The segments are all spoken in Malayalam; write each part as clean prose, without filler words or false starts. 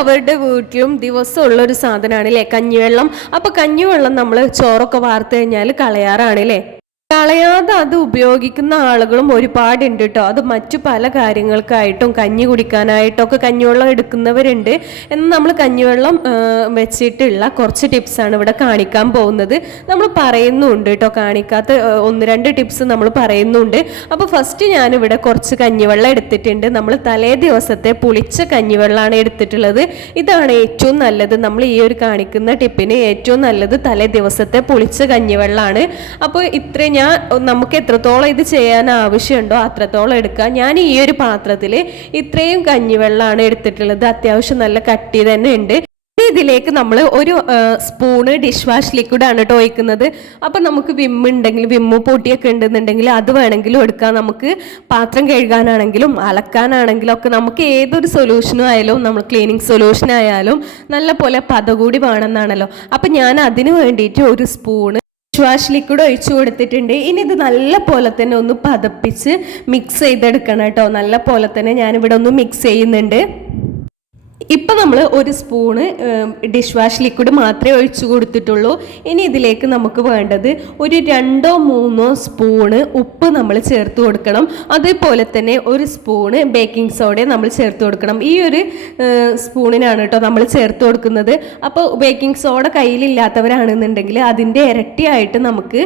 എല്ലാവരുടെ വീട്ടിലും ദിവസമുള്ളൊരു സാധനമാണ് അല്ലേ കഞ്ഞിവെള്ളം. അപ്പോൾ കഞ്ഞിവെള്ളം നമ്മൾ ചോറൊക്കെ വാർത്ത് കഴിഞ്ഞാൽ കളയാറാണ് അല്ലേ. കളയാതെ അത് ഉപയോഗിക്കുന്ന ആളുകളും ഒരുപാടുണ്ട് കേട്ടോ. അത് മറ്റു പല കാര്യങ്ങൾക്കായിട്ടും കഞ്ഞി കുടിക്കാനായിട്ടൊക്കെ കഞ്ഞിവെള്ളം എടുക്കുന്നവരുണ്ട്. എന്നാൽ നമ്മൾ കഞ്ഞിവെള്ളം വെച്ചിട്ടുള്ള കുറച്ച് ടിപ്സാണ് ഇവിടെ കാണിക്കാൻ പോകുന്നത്. നമ്മൾ പറയുന്നുണ്ട് കേട്ടോ, കാണിക്കാത്ത 1-2 ടിപ്സ് നമ്മൾ പറയുന്നുണ്ട്. അപ്പോൾ ഫസ്റ്റ് ഞാനിവിടെ കുറച്ച് കഞ്ഞിവെള്ളം എടുത്തിട്ടുണ്ട്. നമ്മൾ തലേ ദിവസത്തെ പുളിച്ച കഞ്ഞിവെള്ളമാണ് എടുത്തിട്ടുള്ളത്. ഇതാണ് ഏറ്റവും നല്ലത്. നമ്മൾ ഈ ഒരു കാണിക്കുന്ന ടിപ്പിന് ഏറ്റവും നല്ലത് തലേ ദിവസത്തെ പുളിച്ച കഞ്ഞിവെള്ളമാണ്. അപ്പോൾ ഇത്രയും നമുക്ക് എത്രത്തോളം ഇത് ചെയ്യാൻ ആവശ്യമുണ്ടോ അത്രത്തോളം എടുക്കുക. ഞാൻ ഈ ഒരു പാത്രത്തിൽ ഇത്രയും കഞ്ഞിവെള്ളമാണ് എടുത്തിട്ടുള്ളത്. അത്യാവശ്യം നല്ല കട്ടി തന്നെ ഉണ്ട്. ഇതിലേക്ക് നമ്മൾ ഒരു സ്പൂണ് ഡിഷ് വാഷ് ലിക്വിഡാണ് കേട്ടോ ഒഴിക്കുന്നത്. അപ്പം നമുക്ക് വിമ്മ് ഉണ്ടെങ്കിൽ, വിമ്മ് പൊട്ടിയൊക്കെ ഉണ്ടെന്നുണ്ടെങ്കിൽ അത് വേണമെങ്കിലും എടുക്കാം. നമുക്ക് പാത്രം കഴുകാനാണെങ്കിലും അലക്കാനാണെങ്കിലും ഒക്കെ നമുക്ക് ഏതൊരു സൊല്യൂഷനും ആയാലും, നമ്മൾ ക്ലീനിങ് സൊല്യൂഷൻ ആയാലും നല്ല പോലെ പതകൂടി വേണമെന്നാണല്ലോ. അപ്പം ഞാൻ അതിന് വേണ്ടിയിട്ട് ഒരു സ്പൂണ് വാഷ് ലിക്വിഡ് ഒഴിച്ചു കൊടുത്തിട്ടുണ്ട്. ഇനി ഇത് നല്ല പോലെ തന്നെ ഒന്ന് പതപ്പിച്ച് മിക്സ് ചെയ്തെടുക്കണം കേട്ടോ. നല്ല പോലെ തന്നെ ഞാനിവിടെ ഒന്ന് മിക്സ് ചെയ്യുന്നുണ്ട്. ഇപ്പം നമ്മൾ ഒരു സ്പൂണ് ഡിഷ് വാഷ് ലിക്വിഡ് മാത്രമേ ഒഴിച്ചു കൊടുത്തിട്ടുള്ളൂ. ഇനി ഇതിലേക്ക് നമുക്ക് വേണ്ടത് ഒരു 2-3 സ്പൂണ് ഉപ്പ് നമ്മൾ ചേർത്ത് കൊടുക്കണം. അതേപോലെ തന്നെ ഒരു സ്പൂണ് ബേക്കിംഗ് സോഡ നമ്മൾ ചേർത്ത് കൊടുക്കണം. ഈ ഒരു സ്പൂണിനാണ് കേട്ടോ നമ്മൾ ചേർത്ത് കൊടുക്കുന്നത്. അപ്പോൾ ബേക്കിംഗ് സോഡ കയ്യിലില്ലാത്തവരാണെന്നുണ്ടെങ്കിൽ അതിൻ്റെ ഇരട്ടിയായിട്ട് നമുക്ക്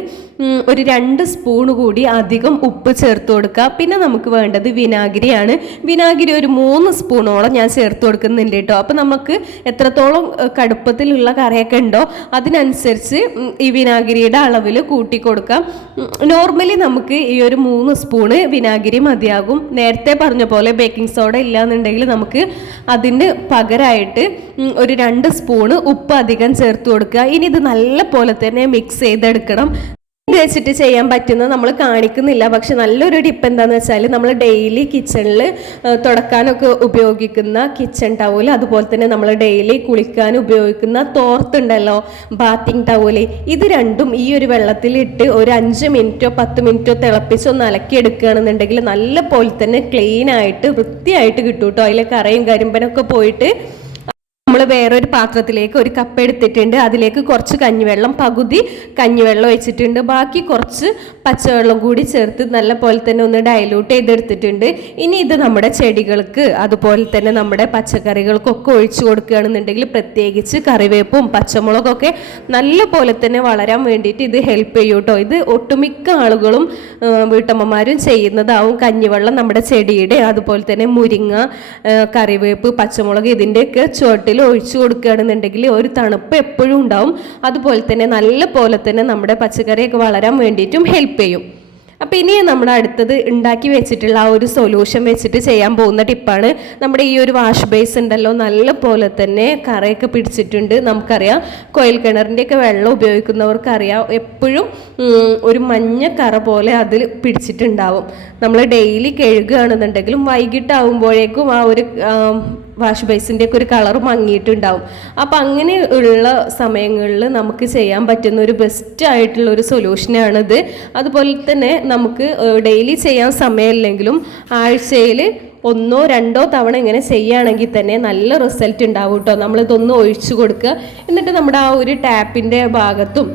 ഒരു 2 സ്പൂൺ കൂടി അധികം ഉപ്പ് ചേർത്ത് കൊടുക്കുക. പിന്നെ നമുക്ക് വേണ്ടത് വിനാഗിരിയാണ്. വിനാഗിരി ഒരു 3 സ്പൂണോളം ഞാൻ ചേർത്ത് കൊടുക്കുന്നുണ്ട് കേട്ടോ. അപ്പം നമുക്ക് എത്രത്തോളം കടുപ്പത്തിലുള്ള കറിയൊക്കെ ഉണ്ടോ അതിനനുസരിച്ച് ഈ വിനാഗിരിയുടെ അളവിൽ കൂട്ടി കൊടുക്കാം. നോർമലി നമുക്ക് ഈ ഒരു 3 സ്പൂണ് വിനാഗിരി മതിയാകും. നേരത്തെ പറഞ്ഞ പോലെ ബേക്കിംഗ് സോഡ ഇല്ലാന്നുണ്ടെങ്കിൽ നമുക്ക് അതിന് പകരമായിട്ട് ഒരു 2 സ്പൂണ് ഉപ്പ് അധികം ചേർത്ത് കൊടുക്കുക. ഇനി ഇത് നല്ല പോലെ തന്നെ മിക്സ് ചെയ്തെടുക്കണം. ഇത് വെച്ചിട്ട് ചെയ്യാൻ പറ്റുന്നത് നമ്മൾ കാണിക്കുന്നില്ല. പക്ഷെ നല്ലൊരു ടിപ്പ് എന്താണെന്ന് വെച്ചാൽ നമ്മൾ ഡെയിലി കിച്ചണിൽ തുടക്കാനൊക്കെ ഉപയോഗിക്കുന്ന കിച്ചൺ ടവൽ, അതുപോലെ തന്നെ നമ്മൾ ഡെയിലി കുളിക്കാൻ ഉപയോഗിക്കുന്ന തോർത്തുണ്ടല്ലോ, ബാത്തിങ് ടവൽ, ഇത് രണ്ടും ഈ ഒരു വെള്ളത്തിലിട്ട് ഒരു 5 മിനിറ്റോ 10 മിനിറ്റോ തിളപ്പിച്ച് ഒന്ന് അലക്കി എടുക്കുകയാണെന്നുണ്ടെങ്കിൽ നല്ല പോലെ തന്നെ ക്ലീൻ ആയിട്ട് വൃത്തിയായിട്ട് കിട്ടും കേട്ടോ. അതിലെ കറയും കരിമ്പനൊക്കെ പോയിട്ട് നമ്മൾ വേറൊരു പാത്രത്തിലേക്ക് ഒരു കപ്പ് എടുത്തിട്ടുണ്ട്. അതിലേക്ക് കുറച്ച് കഞ്ഞിവെള്ളം, പകുതി കഞ്ഞിവെള്ളം ഒഴിച്ചിട്ടുണ്ട്. ബാക്കി കുറച്ച് പച്ചവെള്ളം കൂടി ചേർത്ത് നല്ല പോലെ തന്നെ ഒന്ന് ഡൈലൂട്ട് ചെയ്തെടുത്തിട്ടുണ്ട്. ഇനി ഇത് നമ്മുടെ ചെടികൾക്ക് അതുപോലെ തന്നെ നമ്മുടെ പച്ചക്കറികൾക്കൊക്കെ ഒഴിച്ചു കൊടുക്കുകയാണെന്നുണ്ടെങ്കിൽ പ്രത്യേകിച്ച് കറിവേപ്പും പച്ചമുളകൊക്കെ നല്ല പോലെ തന്നെ വളരാൻ വേണ്ടിയിട്ട് ഇത് ഹെൽപ്പ് ചെയ്യും കേട്ടോ. ഇത് ഒട്ടുമിക്ക ആളുകളും വീട്ടമ്മമാരും ചെയ്യുന്നതാവും. കഞ്ഞിവെള്ളം നമ്മുടെ ചെടിയുടെ, അതുപോലെ തന്നെ മുരിങ്ങ, കറിവേപ്പ്, പച്ചമുളക് ഇതിൻ്റെയൊക്കെ ചുവട്ടിൽ ഒഴിച്ചു കൊടുക്കുകയാണെന്നുണ്ടെങ്കിൽ ഒരു തണുപ്പ് എപ്പോഴും ഉണ്ടാവും. അതുപോലെ തന്നെ നല്ല പോലെ തന്നെ നമ്മുടെ പച്ചക്കറിയൊക്കെ വളരാൻ വേണ്ടിയിട്ടും ഹെൽപ്പ് ചെയ്യും. അപ്പോൾ ഇനി നമ്മുടെ അടുത്തത് ഉണ്ടാക്കി വെച്ചിട്ടുള്ള ആ ഒരു സൊല്യൂഷൻ വെച്ചിട്ട് ചെയ്യാൻ പോകുന്ന ടിപ്പാണ്. നമ്മുടെ ഈ ഒരു വാഷ് ബേസ് ഉണ്ടല്ലോ, നല്ല പോലെ തന്നെ കറയൊക്കെ പിടിച്ചിട്ടുണ്ട്. നമുക്കറിയാം, കുഴൽ കിണറിൻ്റെയൊക്കെ വെള്ളം ഉപയോഗിക്കുന്നവർക്കറിയാം, എപ്പോഴും ഒരു മഞ്ഞ കറ പോലെ അതിൽ പിടിച്ചിട്ടുണ്ടാവും. നമ്മൾ ഡെയിലി കഴുകുകയാണെന്നുണ്ടെങ്കിലും വൈകിട്ടാവുമ്പോഴേക്കും ആ ഒരു വാഷ് ബേസിൻ്റെ ഒക്കെ ഒരു കളർ മങ്ങിയിട്ടുണ്ടാവും. അപ്പം അങ്ങനെ ഉള്ള സമയങ്ങളിൽ നമുക്ക് ചെയ്യാൻ പറ്റുന്ന ഒരു ബെസ്റ്റ് ആയിട്ടുള്ള ഒരു സൊല്യൂഷനാണിത്. അതുപോലെ തന്നെ നമുക്ക് ഡെയിലി ചെയ്യാൻ സമയമില്ലെങ്കിലും ആഴ്ചയിൽ 1-2 തവണ ഇങ്ങനെ ചെയ്യുകയാണെങ്കിൽ തന്നെ നല്ല റിസൾട്ട് ഉണ്ടാവും കേട്ടോ. നമ്മളിതൊന്ന് ഒഴിച്ചു കൊടുക്കുക. എന്നിട്ട് നമ്മുടെ ആ ഒരു ടാപ്പിൻ്റെ ഭാഗത്തും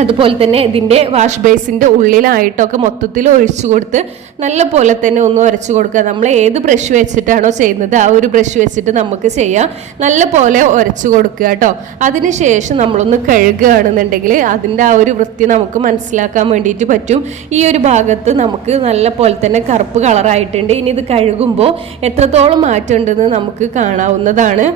അതുപോലെ തന്നെ ഇതിൻ്റെ വാഷ് ബേസിൻ്റെ ഉള്ളിലായിട്ടൊക്കെ മൊത്തത്തിൽ ഒഴിച്ചു കൊടുത്ത് നല്ല പോലെ തന്നെ ഒന്ന് ഉരച്ചു കൊടുക്കുക. നമ്മൾ ഏത് ബ്രഷ് വെച്ചിട്ടാണോ ചെയ്യുന്നത് ആ ഒരു ബ്രഷ് വെച്ചിട്ട് നമുക്ക് ചെയ്യാം. നല്ല പോലെ ഉരച്ചു കൊടുക്കുക കേട്ടോ. അതിനുശേഷം നമ്മളൊന്ന് കഴുകുകയാണെന്നുണ്ടെങ്കിൽ അതിൻ്റെ ആ ഒരു വൃത്തി നമുക്ക് മനസ്സിലാക്കാൻ വേണ്ടിയിട്ട് പറ്റും. ഈ ഒരു ഭാഗത്ത് നമുക്ക് നല്ല പോലെ തന്നെ കറുപ്പ് കളറായിട്ടുണ്ട്. ഇനി ഇത് കഴുകുമ്പോൾ എത്രത്തോളം മാറ്റം ഉണ്ടെന്ന് നമുക്ക് കാണാവുന്നതാണ്.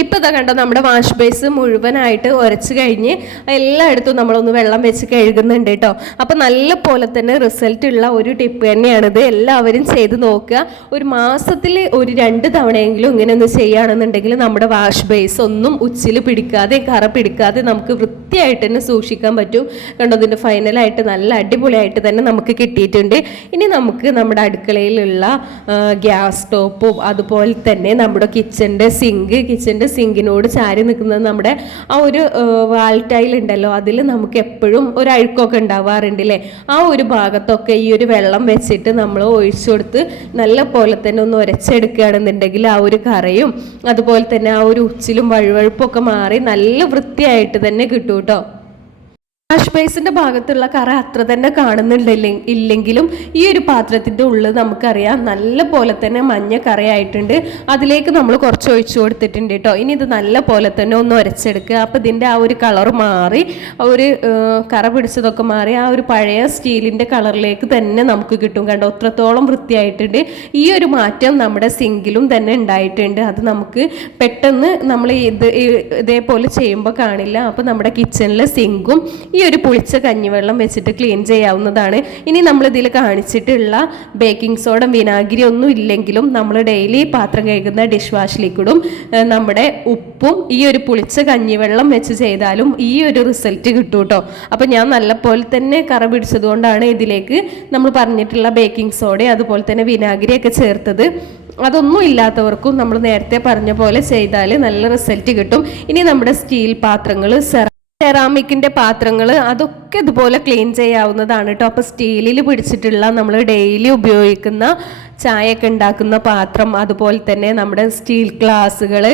ഇപ്പോൾ ഇതാ കണ്ടോ, നമ്മുടെ വാഷ് ബേസ് മുഴുവനായിട്ട് ഉരച്ച് കഴിഞ്ഞ് എല്ലായിടത്തും നമ്മളൊന്ന് വെള്ളം വെച്ച് കഴുകുന്നുണ്ട് കേട്ടോ. അപ്പോൾ നല്ല പോലെ തന്നെ റിസൾട്ട് ഉള്ള ഒരു ടിപ്പ് തന്നെയാണിത്. എല്ലാവരും ചെയ്ത് നോക്കുക. ഒരു മാസത്തിൽ ഒരു 2 തവണയെങ്കിലും ഇങ്ങനെ ഒന്ന് ചെയ്യുകയാണെന്നുണ്ടെങ്കിൽ നമ്മുടെ വാഷ് ബേസ് ഒന്നും ഉച്ചിൽ പിടിക്കാതെ, കറ പിടിക്കാതെ നമുക്ക് വൃത്തിയായിട്ട് തന്നെ സൂക്ഷിക്കാൻ പറ്റും. കണ്ടോ, ഇതിൻ്റെ ഫൈനലായിട്ട് നല്ല അടിപൊളിയായിട്ട് തന്നെ നമുക്ക് കിട്ടിയിട്ടുണ്ട്. ഇനി നമുക്ക് നമ്മുടെ അടുക്കളയിലുള്ള ഗ്യാസ് സ്റ്റോപ്പും അതുപോലെ തന്നെ നമ്മുടെ കിച്ചൻ്റെ സിങ്കിനോട് ചാരി നിൽക്കുന്നത് നമ്മുടെ ആ ഒരു വാൾ ടൈൽ ഉണ്ടല്ലോ, അതിൽ നമുക്ക് എപ്പോഴും ഒരു അഴുക്കൊക്കെ ഉണ്ടാവാറുണ്ട് അല്ലേ. ആ ഒരു ഭാഗത്തൊക്കെ ഈ ഒരു വെള്ളം വെച്ചിട്ട് നമ്മൾ ഒഴിച്ചു കൊടുത്ത് നല്ല പോലെ തന്നെ ഒന്ന് ഉരച്ചെടുക്കുകയാണെന്നുണ്ടെങ്കിൽ ആ ഒരു കറയും അതുപോലെ തന്നെ ആ ഒരു ഉച്ചിലും വഴുവഴുപ്പൊക്കെ മാറി നല്ല വൃത്തിയായിട്ട് തന്നെ കിട്ടും കേട്ടോ. വാഷ് ബേസിന്റെ ഭാഗത്തുള്ള കറ അത്ര തന്നെ ഇല്ലെങ്കിലും ഈ ഒരു പാത്രത്തിന്റെ ഉള്ളിൽ നമുക്കറിയാം നല്ല പോലെ തന്നെ മഞ്ഞ കറയായിട്ടുണ്ട്. അതിലേക്ക് നമ്മൾ കുറച്ച് ഒഴിച്ചു കൊടുത്തിട്ടുണ്ട് കേട്ടോ. ഇനി ഇത് നല്ല പോലെ തന്നെ ഒന്ന് ഉരച്ചെടുക്കുക. അപ്പം ഇതിൻ്റെ ആ ഒരു കളർ മാറി ഒരു കറ പിടിച്ചതൊക്കെ മാറി ആ ഒരു പഴയ സ്റ്റീലിന്റെ കളറിലേക്ക് തന്നെ നമുക്ക് കിട്ടും. കണ്ടോ, അത്രത്തോളം വൃത്തിയായിട്ടുണ്ട്. ഈ ഒരു മാറ്റം നമ്മുടെ സിങ്കിലും തന്നെ ഉണ്ടായിട്ടുണ്ട്. അത് നമുക്ക് പെട്ടെന്ന് നമ്മൾ ഇതേപോലെ ചെയ്യുമ്പോൾ കാണില്ല. അപ്പം നമ്മുടെ കിച്ചണിലെ സിങ്കും ഈ ഒരു പുളിച്ച കഞ്ഞിവെള്ളം വെച്ചിട്ട് ക്ലീൻ ചെയ്യാവുന്നതാണ്. ഇനി നമ്മൾ ഇതിൽ കാണിച്ചിട്ടുള്ള ബേക്കിംഗ് സോഡ, വിനാഗിരി ഒന്നും ഇല്ലെങ്കിലും നമ്മൾ ഡെയിലി പാത്രം കഴുകുന്ന ഡിഷ് വാഷ് ലിക്വിഡും നമ്മുടെ ഉപ്പും ഈ ഒരു പുളിച്ച കഞ്ഞിവെള്ളം വെച്ച് ചെയ്താലും ഈ ഒരു റിസൾട്ട് കിട്ടും കേട്ടോ. അപ്പം ഞാൻ നല്ലപോലെ തന്നെ കറ പിടിച്ചതുകൊണ്ടാണ് ഇതിലേക്ക് നമ്മൾ പറഞ്ഞിട്ടുള്ള ബേക്കിംഗ് സോഡ അതുപോലെ തന്നെ വിനാഗിരിയൊക്കെ ചേർത്തത്. അതൊന്നും ഇല്ലാത്തവർക്കും നമ്മൾ നേരത്തെ പറഞ്ഞ പോലെ ചെയ്താൽ നല്ല റിസൾട്ട് കിട്ടും. ഇനി നമ്മുടെ സ്റ്റീൽ പാത്രങ്ങൾ, സെറാമിക്കിന്റെ പാത്രങ്ങൾ അതൊക്കെ ഇതുപോലെ ക്ലീൻ ചെയ്യാവുന്നതാണ് കേട്ടോ. അപ്പോൾ സ്റ്റീലിൽ പിടിച്ചിട്ടുള്ള നമ്മൾ ഡെയിലി ഉപയോഗിക്കുന്ന ചായയൊക്കെ ഉണ്ടാക്കുന്ന പാത്രം, അതുപോലെ തന്നെ നമ്മുടെ സ്റ്റീൽ ഗ്ലാസ്സുകൾ,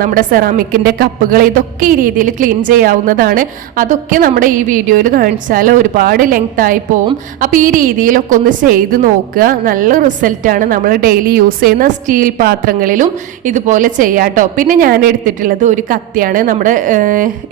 നമ്മുടെ സെറാമിക്കിൻ്റെ കപ്പുകൾ, ഇതൊക്കെ ഈ രീതിയിൽ ക്ലീൻ ചെയ്യാവുന്നതാണ്. അതൊക്കെ നമ്മുടെ ഈ വീഡിയോയിൽ കാണിച്ചാൽ ഒരുപാട് ലെങ്ത് ആയി പോവും. അപ്പോൾ ഈ രീതിയിലൊക്കെ ഒന്ന് ചെയ്ത് നോക്കുക. നല്ല റിസൾട്ടാണ്. നമ്മൾ ഡെയിലി യൂസ് ചെയ്യുന്ന സ്റ്റീൽ പാത്രങ്ങളിലും ഇതുപോലെ ചെയ്യാട്ടോ. പിന്നെ ഞാൻ എടുത്തിട്ടുള്ളത് ഒരു കത്തിയാണ്. നമ്മുടെ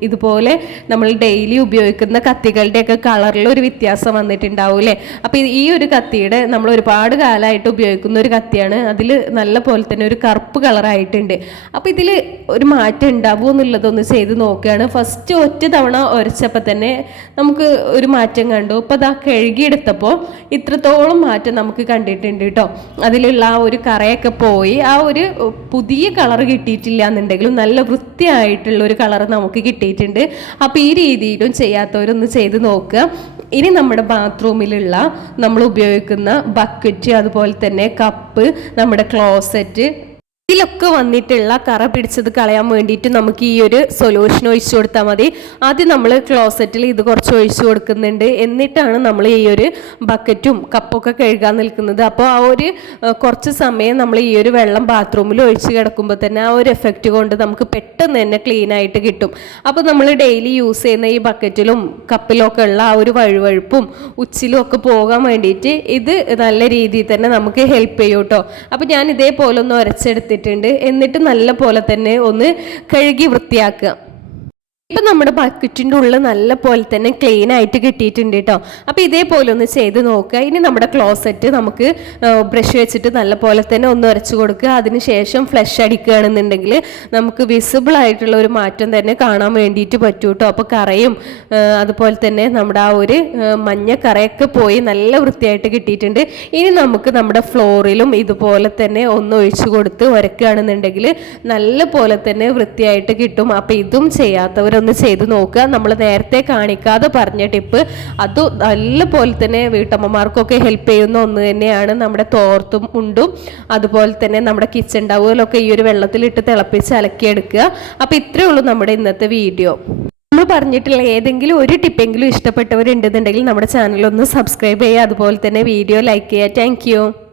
ഇതുപോലെ നമ്മൾ ഡെയിലി ഉപയോഗിക്കുന്ന കത്തികളുടെയൊക്കെ കളറിൽ ഒരു വ്യത്യാസം വന്നിട്ടുണ്ടാവും അല്ലേ. അപ്പോൾ ഈ ഒരു കത്തിയുടെ നമ്മൾ ഒരുപാട് കാലമായിട്ട് ഉപയോഗിക്കുന്ന ഒരു കത്തിയാണ്. അതിൽ നല്ല പോലെ തന്നെ ഒരു കറുപ്പ് കളറായിട്ടുണ്ട്. അപ്പോൾ ഇതിൽ ഒരു മാറ്റം ഉണ്ടാവുമോ എന്നുള്ളതൊന്ന് ചെയ്ത് നോക്കുകയാണ്. ഫസ്റ്റ് ഒറ്റ തവണ ഉരച്ചപ്പോൾ തന്നെ നമുക്ക് ഒരു മാറ്റം കണ്ടു. അപ്പോൾ അതാ കഴുകിയെടുത്തപ്പോൾ ഇത്രത്തോളം മാറ്റം നമുക്ക് കണ്ടിട്ടുണ്ട് കേട്ടോ. അതിലുള്ള ആ ഒരു കറയൊക്കെ പോയി ആ ഒരു പുതിയ കളർ കിട്ടിയിട്ടില്ല എന്നുണ്ടെങ്കിലും നല്ല വൃത്തിയായിട്ടുള്ള ഒരു കളർ നമുക്ക് കിട്ടിയിട്ടുണ്ട്. അപ്പോൾ ഈ രീതിയിലും ചെയ്യാത്തവരൊന്ന് ചെയ്ത് നോക്കുക. ഇനി നമ്മുടെ ബാത്റൂമിലുള്ള നമ്മൾ ഉപയോഗിക്കുന്ന ബക്കറ്റ്, അതുപോലെ തന്നെ കപ്പ്, നമ്മുടെ ക്ലോസറ്റ്, ഇതിലൊക്കെ വന്നിട്ടുള്ള കറ പിടിച്ചത് കളയാൻ വേണ്ടിയിട്ട് നമുക്ക് ഈ ഒരു സൊല്യൂഷൻ ഒഴിച്ചു കൊടുത്താൽ മതി. ആദ്യം നമ്മൾ ക്ലോസറ്റിൽ ഇത് കുറച്ച് ഒഴിച്ചു കൊടുക്കുന്നുണ്ട്. എന്നിട്ടാണ് നമ്മൾ ഈ ഒരു ബക്കറ്റും കപ്പൊക്കെ കഴുകാൻ നിൽക്കുന്നത്. അപ്പോൾ ആ ഒരു കുറച്ച് സമയം നമ്മൾ ഈ ഒരു വെള്ളം ബാത്റൂമിൽ ഒഴിച്ച് കിടക്കുമ്പോൾ തന്നെ ആ ഒരു എഫക്റ്റ് കൊണ്ട് നമുക്ക് പെട്ടെന്ന് തന്നെ ക്ലീൻ ആയിട്ട് കിട്ടും. അപ്പോൾ നമ്മൾ ഡെയിലി യൂസ് ചെയ്യുന്ന ഈ ബക്കറ്റിലും കപ്പിലും ഒക്കെ ഉള്ള ആ ഒരു വഴുവഴുപ്പും ഉച്ചിലും ഒക്കെ പോകാൻ വേണ്ടിയിട്ട് ഇത് നല്ല രീതിയിൽ തന്നെ നമുക്ക് ഹെൽപ്പ് ചെയ്യും കേട്ടോ. അപ്പോൾ ഞാൻ ഇതേപോലെ ഒന്ന് ഉരച്ചെടുത്തിട്ടുണ്ട്. എന്നിട്ട് നല്ല പോലെ തന്നെ ഒന്ന് കഴുകി വൃത്തിയാക്കുക. ഇപ്പം നമ്മുടെ ബക്കറ്റിൻ്റെ ഉള്ളിൽ നല്ല പോലെ തന്നെ ക്ലീൻ ആയിട്ട് കിട്ടിയിട്ടുണ്ട് കേട്ടോ. അപ്പോൾ ഇതേപോലെ ഒന്ന് ചെയ്ത് നോക്കുക. ഇനി നമ്മുടെ ക്ലോസറ്റ് നമുക്ക് ബ്രഷ് വെച്ചിട്ട് നല്ല പോലെ തന്നെ ഒന്ന് ഉരച്ച് കൊടുക്കുക. അതിനുശേഷം ഫ്ലഷ് അടിക്കുകയാണെന്നുണ്ടെങ്കിൽ നമുക്ക് വിസിബിൾ ആയിട്ടുള്ള ഒരു മാറ്റം തന്നെ കാണാൻ വേണ്ടിയിട്ട് പറ്റും കേട്ടോ. അപ്പോൾ കറയും അതുപോലെ തന്നെ നമ്മുടെ ആ ഒരു മഞ്ഞ കറയൊക്കെ പോയി നല്ല വൃത്തിയായിട്ട് കിട്ടിയിട്ടുണ്ട്. ഇനി നമുക്ക് നമ്മുടെ ഫ്ലോറിലും ഇതുപോലെ തന്നെ ഒന്ന് ഒഴിച്ചു കൊടുത്ത് ഉരക്കുകയാണെന്നുണ്ടെങ്കിൽ നല്ല പോലെ തന്നെ വൃത്തിയായിട്ട് കിട്ടും. അപ്പോൾ ഇതും ചെയ്യാത്തവർ ഒന്ന് ചെയ്ത് നോക്കുക. നമ്മൾ നേരത്തെ കാണിക്കാതെ പറഞ്ഞ ടിപ്പ് അത് നല്ല പോലെ തന്നെ വീട്ടമ്മമാർക്കൊക്കെ ഹെൽപ്പ് ചെയ്യുന്ന ഒന്ന് തന്നെയാണ്. നമ്മുടെ തോർത്തും മുണ്ടും അതുപോലെ തന്നെ നമ്മുടെ കിച്ചൺ ടവലൊക്കെ ഈ ഒരു വെള്ളത്തിലിട്ട് തിളപ്പിച്ച് അലക്കിയെടുക്കുക. അപ്പോൾ ഇത്രയേ ഉള്ളൂ നമ്മുടെ ഇന്നത്തെ വീഡിയോ. നമ്മൾ പറഞ്ഞിട്ടുള്ള ഏതെങ്കിലും ഒരു ടിപ്പെങ്കിലും ഇഷ്ടപ്പെട്ടവരുണ്ടെന്നുണ്ടെങ്കിൽ നമ്മുടെ ചാനൽ ഒന്ന് സബ്സ്ക്രൈബ് ചെയ്യുക. അതുപോലെ തന്നെ വീഡിയോ ലൈക്ക് ചെയ്യുക. താങ്ക്